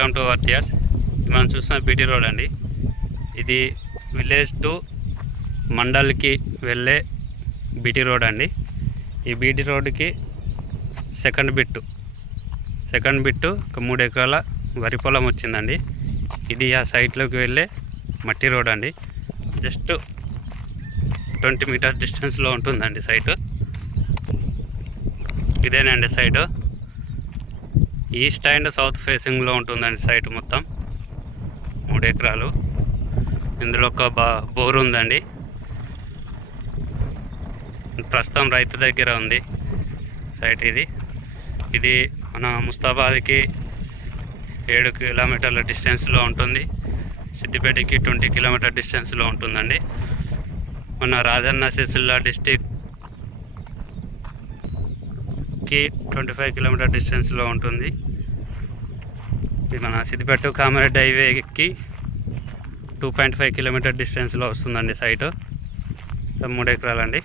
Welcome to our థియర్స్. మనం చూస్తున్న BT road అండి. ఇది విలేజ్ టు మండల్కి వెళ్ళే బీటీ రోడ్ అండి. ఈ బీటీ రోడ్డుకి సెకండ్ బిట్టు ఒక 3 ఎకరాల వరి పొలం వచ్చిందండి. ఇది ఆ సైట్లోకి వెళ్ళే మట్టి రోడ్ అండి. జస్ట్ 20 మీటర్స్ డిస్టెన్స్లో ఉంటుందండి సైటు. ఇదేనండి సైటు. ఈస్ట్ అండ్ సౌత్ ఫేసింగ్లో ఉంటుందండి సైట్ మొత్తం. 3 ఎకరాలు. ఇందులో ఒక బోర్ ఉందండి. ప్రస్తుతం రైతు దగ్గర ఉంది సైట్ ఇది మన ముస్తాబాద్కి 7 కిలోమీటర్ల డిస్టెన్స్లో ఉంటుంది. సిద్దిపేటకి 20 కిలోమీటర్ డిస్టెన్స్లో ఉంటుందండి. మన రాజన్న సిరిసిల్ల డిస్టిక్కి 25 కిలోమీటర్ డిస్టెన్స్లో ఉంటుంది. ఇది మన సిద్దిపేట కామారెడ్డి హైవేకి 2.5 కిలోమీటర్ డిస్టెన్స్లో వస్తుందండి సైటు. 3 ఎకరాలండి.